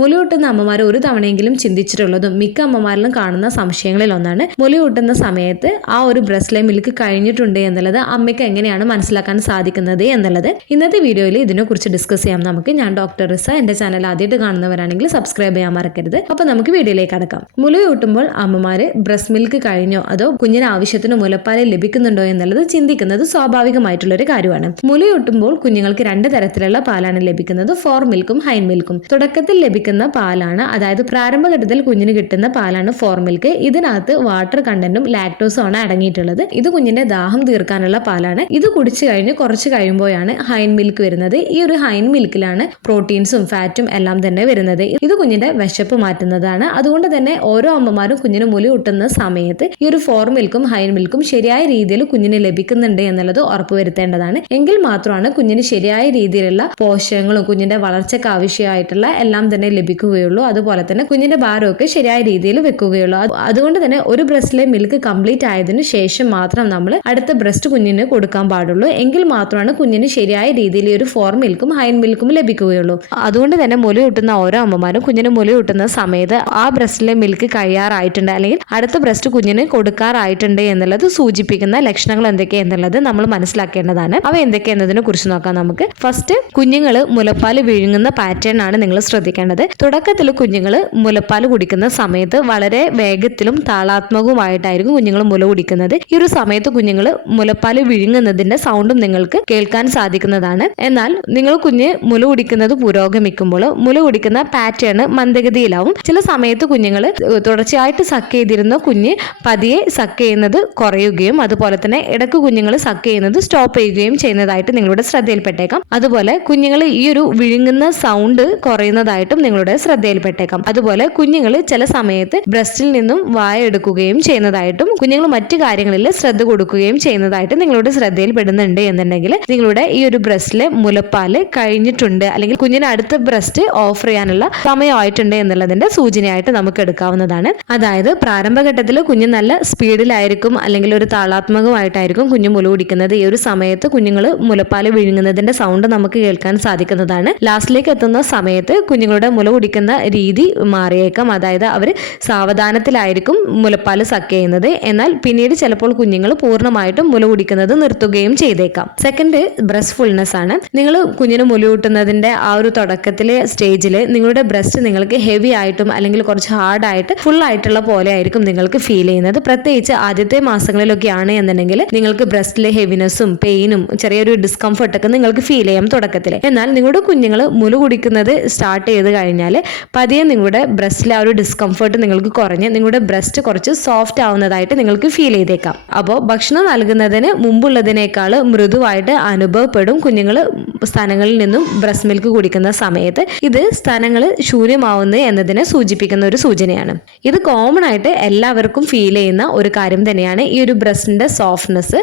മുലയൂട്ടുന്ന അമ്മമാർ ഒരു തവണയെങ്കിലും ചിന്തിച്ചിട്ടുള്ളതും മിക്ക അമ്മമാരിലും കാണുന്ന സംശയങ്ങളിൽ ഒന്നാണ്. മുലയൂട്ടുന്ന സമയത്ത് ആ ഒരു ബ്രസ്റ്റിലെ മിൽക്ക് കഴിഞ്ഞിട്ടുണ്ട് എന്നുള്ളത് അമ്മയ്ക്ക് എങ്ങനെയാണ് മനസ്സിലാക്കാൻ സാധിക്കുന്നത് എന്നുള്ളത്. ഇന്നത്തെ വീഡിയോയിൽ ഇതിനെക്കുറിച്ച് ഡിസ്കസ് ചെയ്യാം. നമുക്ക് ഞാൻ ഡോക്ടർ റിസ. എന്റെ ചാനൽ ആദ്യമായിട്ട് കാണുന്നവരാണെങ്കിൽ സബ്സ്ക്രൈബ് ചെയ്യാൻ മറക്കരുത്. അപ്പോൾ നമുക്ക് വീഡിയോയിലേക്ക് അടക്കാം മുലയൂട്ടുമ്പോൾ അമ്മമാര് ബ്രസ്റ്റ് മിൽക്ക് കഴിഞ്ഞോ അതോ കുഞ്ഞിന് ആവശ്യത്തിന് മുലപ്പാൽ ലഭിക്കുന്നുണ്ടോ എന്നുള്ളത് ചിന്തിക്കുന്നത് സ്വാഭാവികമായിട്ടുള്ള ഒരു കാര്യമാണ്. മുലയൂട്ടുമ്പോൾ കുഞ്ഞുങ്ങൾക്ക് രണ്ട് തരത്തിലുള്ള പാലാണ് ലഭിക്കുന്നത്. ഫോർ മിൽക്കും ഹൈൻ മിൽക്കും. തുടക്കത്തിൽ ലഭിക്കുന്ന പാലാണ്. അതായത് പ്രാരംഭഘട്ടത്തിൽ കുഞ്ഞിന് കിട്ടുന്ന പാലാണ് ഫോർ മിൽക്ക് ഇതിനകത്ത് വാട്ടർ കണ്ടന്റും ലാക്ടോസും ആണ് അടങ്ങിയിട്ടുള്ളത്. ഇത് കുഞ്ഞിന്റെ ദാഹം തീർക്കാനുള്ള പാലാണ്. ഇത് കുടിച്ചു കഴിഞ്ഞ് കുറച്ച് കഴിയുമ്പോഴാണ് ഹൈൻ മിൽക്ക് വരുന്നത്. ഈ ഒരു ഹൈൻ മിൽക്കിലാണ് പ്രോട്ടീൻസും ഫാറ്റും എല്ലാം തന്നെ വരുന്നത്. ഇത് കുഞ്ഞിന്റെ വിശപ്പ് മാറ്റുന്നതാണ്. അതുകൊണ്ട് തന്നെ ഓരോ അമ്മമാരും കുഞ്ഞിന് മുലി കൂട്ടുന്ന സമയത്ത് ഈ ഒരു ഫോർ മിൽക്കും ഹൈൻ മിൽക്കും ശരിയായ രീതിയിൽ കുഞ്ഞിന് ലഭിക്കുന്നുണ്ട് എന്നുള്ളത് ഉറപ്പുവരുത്തേണ്ടതാണ് എങ്കിൽ മാത്രമാണ് കുഞ്ഞിന് ശരിയായ രീതിയിലുള്ള പോഷകങ്ങളും കുഞ്ഞിന്റെ വളർച്ചയ്ക്ക് ആവശ്യമായിട്ടുള്ള എല്ലാം തന്നെ ലഭിക്കുകയുള്ളൂ. അതുപോലെ തന്നെ കുഞ്ഞിന്റെ ഭാരമൊക്കെ ശരിയായ രീതിയിൽ വെക്കുകയുള്ളൂ. അതുകൊണ്ട് തന്നെ ഒരു ബ്രസ്റ്റിലെ മിൽക്ക് കംപ്ലീറ്റ് ആയതിനു ശേഷം മാത്രം നമ്മൾ അടുത്ത ബ്രസ്റ്റ് കുഞ്ഞിന് കൊടുക്കാൻ പാടുള്ളൂ. എങ്കിൽ മാത്രമാണ് കുഞ്ഞിന് ശരിയായ രീതിയിൽ ഒരു ഫോർ മിൽക്കും ഹൈൻ മിൽക്കും ലഭിക്കുകയുള്ളൂ. അതുകൊണ്ട് തന്നെ മുല കിട്ടുന്ന ഓരോ അമ്മമാരും കുഞ്ഞിന് മുല കിട്ടുന്ന സമയത്ത് ആ ബ്രസ്റ്റിലെ മിൽക്ക് കഴിയാറായിട്ടുണ്ട്. അല്ലെങ്കിൽ അടുത്ത ബ്രസ്റ്റ് കുഞ്ഞിന് കൊടുക്കാറായിട്ടുണ്ട് എന്നുള്ളത് സൂചിപ്പിക്കുന്ന ലക്ഷണങ്ങൾ എന്തൊക്കെ എന്നുള്ളത് നമ്മൾ മനസ്സിലാക്കേണ്ടതാണ്. അവ എന്തൊക്കെ എന്നതിനെ കുറിച്ച് നോക്കാം നമുക്ക്. ഫസ്റ്റ് കുഞ്ഞുങ്ങൾ മുലപ്പാൽ വിഴുങ്ങുന്ന പാറ്റേൺ ആണ് നിങ്ങൾ ശ്രദ്ധിക്കേണ്ടത്. തുടക്കത്തിൽ കുഞ്ഞുങ്ങൾ മുലപ്പാൽ കുടിക്കുന്ന സമയത്ത് വളരെ വേഗത്തിലും താളാത്മകവുമായിട്ടായിരിക്കും കുഞ്ഞുങ്ങൾ മുല കുടിക്കുന്നത്. ഈ ഒരു സമയത്ത് കുഞ്ഞുങ്ങൾ മുലപ്പാൽ വിഴുങ്ങുന്നതിന്റെ സൗണ്ടും നിങ്ങൾക്ക് കേൾക്കാൻ സാധിക്കുന്നതാണ്. എന്നാൽ നിങ്ങൾ കുഞ്ഞ് മുല കുടിക്കുന്നത് പുരോഗമിക്കുമ്പോൾ മുല കുടിക്കുന്ന പാറ്റേൺ മന്ദഗതിയിലാവും. ചില സമയത്ത് കുഞ്ഞുങ്ങൾ തുടർച്ചയായിട്ട് സക്ക് ചെയ്തിരുന്ന കുഞ്ഞ് പതിയെ സക്ക് ചെയ്യുന്നത് കുറയുകയും അതുപോലെ തന്നെ ഇടയ്ക്ക് കുഞ്ഞുങ്ങൾ സക്ക് ചെയ്യുന്നത് സ്റ്റോപ്പ് ചെയ്യുകയും ചെയ്യുന്നതായിട്ട് നിങ്ങളുടെ ശ്രദ്ധയിൽപ്പെട്ടേക്കാം. അതുപോലെ കുഞ്ഞുങ്ങൾ ഈ ഒരു വിഴുങ്ങുന്ന സൗണ്ട് കുറയുന്നതായിട്ടും നിങ്ങളുടെ ശ്രദ്ധയിൽപ്പെട്ടേക്കാം. അതുപോലെ കുഞ്ഞുങ്ങൾ ചില സമയത്ത് ബ്രസ്റ്റിൽ നിന്നും വായ എടുക്കുകയും ചെയ്യുന്നതായിട്ടും കുഞ്ഞുങ്ങൾ മറ്റു കാര്യങ്ങളിൽ ശ്രദ്ധ കൊടുക്കുകയും ചെയ്യുന്നതായിട്ട് നിങ്ങളുടെ ശ്രദ്ധയിൽപ്പെടുന്നുണ്ട് എന്നുണ്ടെങ്കിൽ നിങ്ങളുടെ ഈ ഒരു ബ്രസ്റ്റിലെ മുലപ്പാൽ കഴിഞ്ഞിട്ടുണ്ട്. അല്ലെങ്കിൽ കുഞ്ഞിന് അടുത്ത ബ്രസ്റ്റ് ഓഫർ ചെയ്യാനുള്ള സമയമായിട്ടുണ്ട് എന്നുള്ളതിന്റെ സൂചനയായിട്ട് നമുക്ക് എടുക്കാവുന്നതാണ്. അതായത് പ്രാരംഭഘട്ടത്തിൽ കുഞ്ഞ് നല്ല സ്പീഡിലായിരിക്കും അല്ലെങ്കിൽ ഒരു താളാത്മകമായിട്ടായിരിക്കും കുഞ്ഞ് മുല കുടിക്കുന്നത്. ഈ ഒരു സമയത്ത് കുഞ്ഞുങ്ങൾ മുലപ്പാൽ വിഴുങ്ങുന്നതിന്റെ സൗണ്ട് നമുക്ക് കേൾക്കാൻ സാധിക്കുന്നതാണ്. ലാസ്റ്റിലേക്ക് എത്തുന്ന സമയത്ത് കുഞ്ഞുങ്ങളുടെ മുല കുടിക്കുന്ന രീതി മാറിയേക്കാം. അതായത് അവർ സാവധാനത്തിലായിരിക്കും മുലപ്പാൽ സക്ക് ചെയ്യുന്നത്. എന്നാൽ പിന്നീട് ചിലപ്പോൾ കുഞ്ഞുങ്ങൾ പൂർണമായിട്ടും മുല കുടിക്കുന്നത് നിർത്തുകയും ചെയ്തേക്കാം. സെക്കൻഡ് ബ്രസ്റ്റ് ഫുൾനെസ് ആണ്. നിങ്ങൾ കുഞ്ഞിന് മുല കൂട്ടുന്നതിന്റെ ആ ഒരു തുടക്കത്തിലെ സ്റ്റേജിൽ നിങ്ങളുടെ ബ്രസ്റ്റ് നിങ്ങൾക്ക് ഹെവി ആയിട്ടും അല്ലെങ്കിൽ കുറച്ച് ഹാർഡ് ആയിട്ട് ഫുൾ ആയിട്ടുള്ള പോലെ ആയിരിക്കും നിങ്ങൾക്ക് ഫീൽ ചെയ്യുന്നത്. പ്രത്യേകിച്ച് ആദ്യത്തെ മാസങ്ങളിലൊക്കെ ആണ് എന്നുണ്ടെങ്കിൽ നിങ്ങൾക്ക് ബ്രസ്റ്റിലെ ഹെവിനെസ്സും പെയിനും ചെറിയൊരു ഡിസ്കംഫർട്ടൊക്കെ നിങ്ങൾക്ക് ഫീൽ ചെയ്യാം തുടക്കത്തിൽ എന്നാൽ നിങ്ങളുടെ കുഞ്ഞുങ്ങൾ മുല കുടിക്കുന്നത് സ്റ്റാർട്ട് ചെയ്ത് കഴിഞ്ഞാൽ പതിയെ നിങ്ങളുടെ ബ്രസ്റ്റിലെ ആ ഒരു ഡിസ്കംഫർട്ട് നിങ്ങൾക്ക് കുറഞ്ഞ് നിങ്ങളുടെ ബ്രസ്റ്റ് കുറച്ച് സോഫ്റ്റ് ആവുന്നതായിട്ട് നിങ്ങൾക്ക് ഫീൽ ചെയ്തേക്കാം. അപ്പോൾ ഭക്ഷണം നൽകുന്നതിന് മുമ്പുള്ളതിനേക്കാൾ മൃദുവായിട്ട് അനുഭവപ്പെടും കുഞ്ഞുങ്ങൾ സ്ഥാനങ്ങളിൽ നിന്നും ബ്രസ്റ്റ് മിൽക്ക് കുടിക്കുന്ന സമയത്ത്. ഇത് സ്ഥാനങ്ങൾ ശൂന്യമാവുന്നത് എന്നതിനെ സൂചിപ്പിക്കുന്ന ഒരു സൂചനയാണ്. ഇത് കോമൺ ആയിട്ട് എല്ലാവർക്കും ഫീൽ ചെയ്യുന്ന ഒരു കാര്യം തന്നെയാണ് ഈ ഒരു ബ്രസ്റ്റിന്റെ സോഫ്റ്റ്നെസ്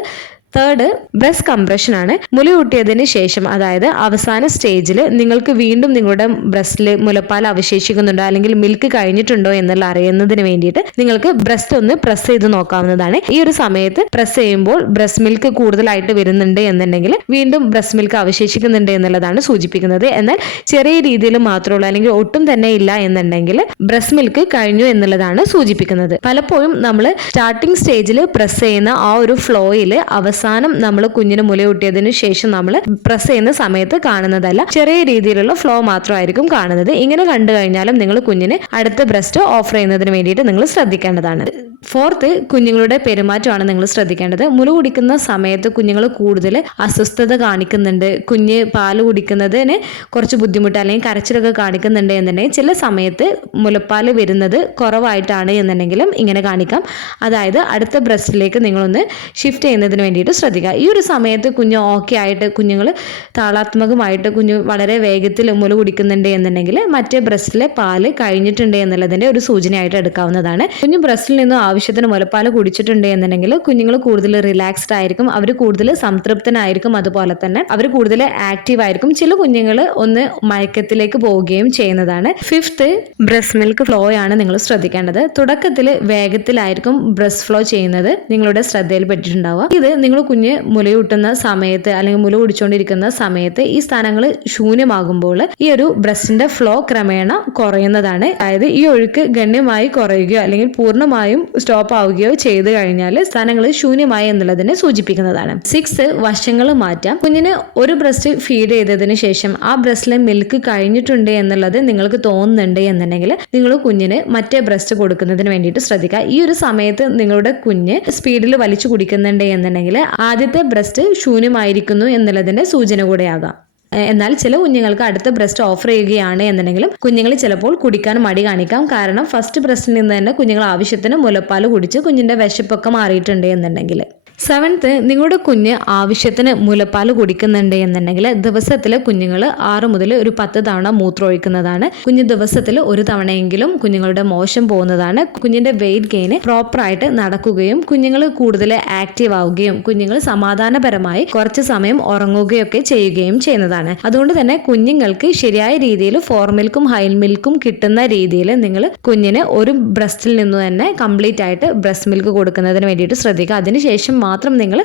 തേർഡ് ബ്രസ്റ്റ് കംപ്രഷൻ ആണ്. മുല കൂട്ടിയതിന് ശേഷം അതായത് അവസാന സ്റ്റേജിൽ നിങ്ങൾക്ക് വീണ്ടും നിങ്ങളുടെ ബ്രസ്റ്റിൽ മുലപ്പാൽ അവശേഷിക്കുന്നുണ്ടോ അല്ലെങ്കിൽ മിൽക്ക് കഴിഞ്ഞിട്ടുണ്ടോ എന്നുള്ള അറിയുന്നതിന് വേണ്ടിയിട്ട് നിങ്ങൾക്ക് ബ്രസ്റ്റ് ഒന്ന് പ്രസ് ചെയ്ത് നോക്കാവുന്നതാണ്. ഈ ഒരു സമയത്ത് പ്രസ് ചെയ്യുമ്പോൾ ബ്രസ്റ്റ് മിൽക്ക് കൂടുതലായിട്ട് വരുന്നുണ്ട് എന്നുണ്ടെങ്കിൽ വീണ്ടും ബ്രസ്റ്റ് മിൽക്ക് അവശേഷിക്കുന്നുണ്ട് എന്നുള്ളതാണ് സൂചിപ്പിക്കുന്നത്. എന്നാൽ ചെറിയ രീതിയിൽ മാത്രമേ ഉള്ളൂ അല്ലെങ്കിൽ ഒട്ടും തന്നെ ഇല്ല എന്നുണ്ടെങ്കിൽ ബ്രസ്റ്റ് മിൽക്ക് കഴിഞ്ഞു എന്നുള്ളതാണ് സൂചിപ്പിക്കുന്നത്. പലപ്പോഴും നമ്മൾ സ്റ്റാർട്ടിംഗ് സ്റ്റേജിൽ പ്രസ് ചെയ്യുന്ന ആ ഒരു ഫ്ലോയിൽ അവസാനം നമ്മൾ കുഞ്ഞിന് മുലയൂട്ടിയതിനു ശേഷം നമ്മൾ പ്രസ് ചെയ്യുന്ന സമയത്ത് കാണുന്നതല്ല ചെറിയ രീതിയിലുള്ള ഫ്ലോ മാത്രമായിരിക്കും കാണുന്നത്. ഇങ്ങനെ കണ്ടു കഴിഞ്ഞാലും നിങ്ങൾ കുഞ്ഞിന് അടുത്ത ബ്രസ്റ്റ് ഓഫർ ചെയ്യുന്നതിന് വേണ്ടിയിട്ട് നിങ്ങൾ ശ്രദ്ധിക്കേണ്ടതാണ്. ഫോർത്ത് കുഞ്ഞുങ്ങളുടെ പെരുമാറ്റമാണ് നിങ്ങൾ ശ്രദ്ധിക്കേണ്ടത്. മുല കുടിക്കുന്ന സമയത്ത് കുഞ്ഞുങ്ങൾ കൂടുതൽ അസ്വസ്ഥത കാണിക്കുന്നുണ്ട്. കുഞ്ഞ് പാൽ കുടിക്കുന്നതിന് കുറച്ച് ബുദ്ധിമുട്ട് അല്ലെങ്കിൽ കരച്ചിലൊക്കെ കാണിക്കുന്നുണ്ട് എന്നുണ്ടെങ്കിൽ ചില സമയത്ത് മുലപ്പാൽ വരുന്നത് കുറവായിട്ടാണ് എന്നുണ്ടെങ്കിലും ഇങ്ങനെ കാണിക്കാം. അതായത് അടുത്ത ബ്രസ്റ്റിലേക്ക് നിങ്ങളൊന്ന് ഷിഫ്റ്റ് ചെയ്യുന്നതിന് വേണ്ടിയിട്ട് ശ്രദ്ധിക്കുക. ഈ ഒരു സമയത്ത് കുഞ്ഞ് ഓക്കെ ആയിട്ട് കുഞ്ഞുങ്ങൾ താളാത്മകമായിട്ട് കുഞ്ഞ് വളരെ വേഗത്തിൽ മുല കുടിക്കുന്നുണ്ട് എന്നുണ്ടെങ്കിൽ മറ്റേ ബ്രസ്റ്റിലെ പാൽ കഴിഞ്ഞിട്ടുണ്ട് എന്നുള്ളതിന്റെ ഒരു സൂചനയായിട്ട് എടുക്കാവുന്നതാണ്. കുഞ്ഞ് ബ്രസ്റ്റിൽ നിന്നും ആവശ്യത്തിന് മുലപ്പാൽ കുടിച്ചിട്ടുണ്ട് എന്നുണ്ടെങ്കിൽ കുഞ്ഞുങ്ങൾ കൂടുതൽ റിലാക്സ്ഡ് ആയിരിക്കും. അവർ കൂടുതൽ സംതൃപ്തനായിരിക്കും അതുപോലെ തന്നെ. അവർ കൂടുതൽ ആക്റ്റീവ് ആയിരിക്കും. ചില കുഞ്ഞുങ്ങൾ ഒന്ന് മയക്കത്തിലേക്ക് പോവുകയും ചെയ്യുന്നതാണ്. ഫിഫ്ത്ത് ബ്രസ്റ്റ് മിൽക്ക് ഫ്ലോ ആണ് നിങ്ങൾ ശ്രദ്ധിക്കേണ്ടത്. തുടക്കത്തിൽ വേഗത്തിലായിരിക്കും ബ്രസ്റ്റ് ഫ്ലോ ചെയ്യുന്നത്. നിങ്ങളുടെ ശ്രദ്ധയിൽപ്പെട്ടിട്ടുണ്ടാവുക ഇത് നിങ്ങൾ കുഞ്ഞ് മുലയൂട്ടുന്ന സമയത്ത് അല്ലെങ്കിൽ മുല കുടിച്ചുകൊണ്ടിരിക്കുന്ന സമയത്ത് ഈ സ്ഥാനങ്ങൾ ശൂന്യമാകുമ്പോൾ ഈ ഒരു ബ്രസ്റ്റിന്റെ ഫ്ലോ ക്രമേണ കുറയുന്നതാണ്. അതായത് ഈ ഒഴുക്ക് ഗണ്യമായി കുറയുകയോ അല്ലെങ്കിൽ പൂർണമായും സ്റ്റോപ്പ് ആവുകയോ ചെയ്തു കഴിഞ്ഞാൽ സ്ഥാനങ്ങൾ ശൂന്യമായി എന്നുള്ളതിനെ സൂചിപ്പിക്കുന്നതാണ്. സിക്സ് വശങ്ങൾ മാറ്റാം. കുഞ്ഞിന് ഒരു ബ്രസ്റ്റ് ഫീഡ് ചെയ്തതിന് ശേഷം ആ ബ്രസ്റ്റിലെ മിൽക്ക് കഴിഞ്ഞിട്ടുണ്ട് എന്നുള്ളത് നിങ്ങൾക്ക് തോന്നുന്നുണ്ട് എന്നുണ്ടെങ്കിൽ നിങ്ങൾ കുഞ്ഞിന് മറ്റേ ബ്രസ്റ്റ് കൊടുക്കുന്നതിന് വേണ്ടിയിട്ട് ശ്രദ്ധിക്കുക. ഈ ഒരു സമയത്ത് നിങ്ങളുടെ കുഞ്ഞ് സ്പീഡിൽ വലിച്ചു കുടിക്കുന്നുണ്ട് എന്നുണ്ടെങ്കിൽ ആദ്യത്തെ ബ്രസ്റ്റ് ശൂന്യമായിരിക്കുന്നു എന്നുള്ളതിന്റെ സൂചന കൂടെയാകാം എന്നാൽ ചില കുഞ്ഞുങ്ങൾക്ക് അടുത്ത ബ്രസ്റ്റ് ഓഫർ ചെയ്യുകയാണ് എന്നുണ്ടെങ്കിലും കുഞ്ഞുങ്ങൾ ചിലപ്പോൾ കുടിക്കാൻ മടി കാണിക്കാം. കാരണം ഫസ്റ്റ് ബ്രസ്റ്റിൽ നിന്ന് തന്നെ കുഞ്ഞുങ്ങൾ ആവശ്യത്തിന് മുലപ്പാൽ കുടിച്ച് കുഞ്ഞിന്റെ വിശപ്പൊക്കെ മാറിയിട്ടുണ്ട് എന്നുണ്ടെങ്കിൽ. സെവൻത്ത് നിങ്ങളുടെ കുഞ്ഞ് ആവശ്യത്തിന് മുലപ്പാൽ കുടിക്കുന്നുണ്ട് എന്നുണ്ടെങ്കിൽ ദിവസത്തിൽ കുഞ്ഞുങ്ങൾ ആറ് മുതൽ ഒരു പത്ത് തവണ മൂത്രമൊഴിക്കുന്നതാണ്. കുഞ്ഞ് ദിവസത്തിൽ ഒരു തവണയെങ്കിലും കുഞ്ഞുങ്ങളുടെ മോശം പോകുന്നതാണ്. കുഞ്ഞിന്റെ വെയിറ്റ് ഗെയിന് പ്രോപ്പറായിട്ട് നടക്കുകയും കുഞ്ഞുങ്ങൾ കൂടുതൽ ആക്റ്റീവ് ആവുകയും കുഞ്ഞുങ്ങൾ സമാധാനപരമായി കുറച്ച് സമയം ഉറങ്ങുകയൊക്കെ ചെയ്യുകയും ചെയ്യുന്നതാണ്. അതുകൊണ്ട് തന്നെ കുഞ്ഞുങ്ങൾക്ക് ശരിയായ രീതിയിൽ ഫോർ മിൽക്കും ഹൈൽ മിൽക്കും കിട്ടുന്ന രീതിയിൽ നിങ്ങൾ കുഞ്ഞിന് ഒരു ബ്രസ്റ്റിൽ നിന്ന് തന്നെ കംപ്ലീറ്റ് ആയിട്ട് ബ്രസ്റ്റ് മിൽക്ക് കൊടുക്കുന്നതിന് വേണ്ടിയിട്ട് ശ്രദ്ധിക്കുക. അതിനുശേഷം മാത്രം നിങ്ങൾ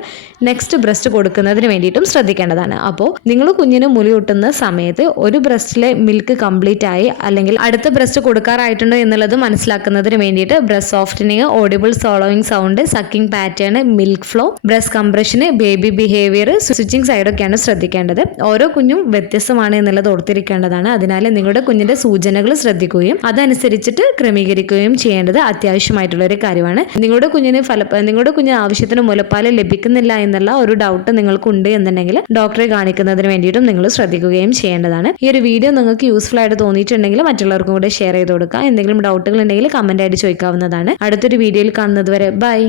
നെക്സ്റ്റ് ബ്രസ്റ്റ് കൊടുക്കുന്നതിന് വേണ്ടിയിട്ടും ശ്രദ്ധിക്കേണ്ടതാണ്. അപ്പോൾ നിങ്ങൾ കുഞ്ഞിന് മുലി കൂട്ടുന്ന സമയത്ത് ഒരു ബ്രസ്റ്റിലെ മിൽക്ക് കംപ്ലീറ്റ് ആയി അല്ലെങ്കിൽ അടുത്ത ബ്രസ്റ്റ് കൊടുക്കാറായിട്ടുണ്ടോ എന്നുള്ളത് മനസ്സിലാക്കുന്നതിന് വേണ്ടിയിട്ട് breast softening audible swallowing sound sucking pattern milk flow breast കംപ്രഷന് baby behaviour switching സൈഡൊക്കെയാണ് ശ്രദ്ധിക്കേണ്ടത്. ഓരോ കുഞ്ഞും വ്യത്യസ്തമാണ് എന്നുള്ളത് ഓർത്തിരിക്കേണ്ടതാണ്. അതിനാൽ നിങ്ങളുടെ കുഞ്ഞിന്റെ സൂചനകൾ ശ്രദ്ധിക്കുകയും അതനുസരിച്ചിട്ട് ക്രമീകരിക്കുകയും ചെയ്യേണ്ടത് അത്യാവശ്യമായിട്ടുള്ള ഒരു കാര്യമാണ്. നിങ്ങളുടെ കുഞ്ഞിന് ഫല നിങ്ങളുടെ കുഞ്ഞിന് ആവശ്യത്തിന് മുലപ്പാൽ ലഭിക്കുന്നില്ല എന്നുള്ള ഒരു ഡൗട്ട് നിങ്ങൾക്കുണ്ട് എന്നുണ്ടെങ്കിൽ ഡോക്ടറെ കാണിക്കുന്നതിന് വേണ്ടിയിട്ടും നിങ്ങൾ ശ്രദ്ധിക്കുകയും ചെയ്യേണ്ടതാണ്. ഈ ഒരു വീഡിയോ നിങ്ങൾക്ക് യൂസ്ഫുൾ ആയിട്ട് തോന്നിയിട്ടുണ്ടെങ്കിൽ മറ്റുള്ളവർക്കും കൂടെ ഷെയർ ചെയ്ത് കൊടുക്കുക. എന്തെങ്കിലും ഡൗട്ടുകൾ ഉണ്ടെങ്കിൽ കമന്റ് ആയിട്ട് ചോദിക്കാവുന്നതാണ്. അടുത്തൊരു വീഡിയോയിൽ കാണുന്നത് വരെ ബൈ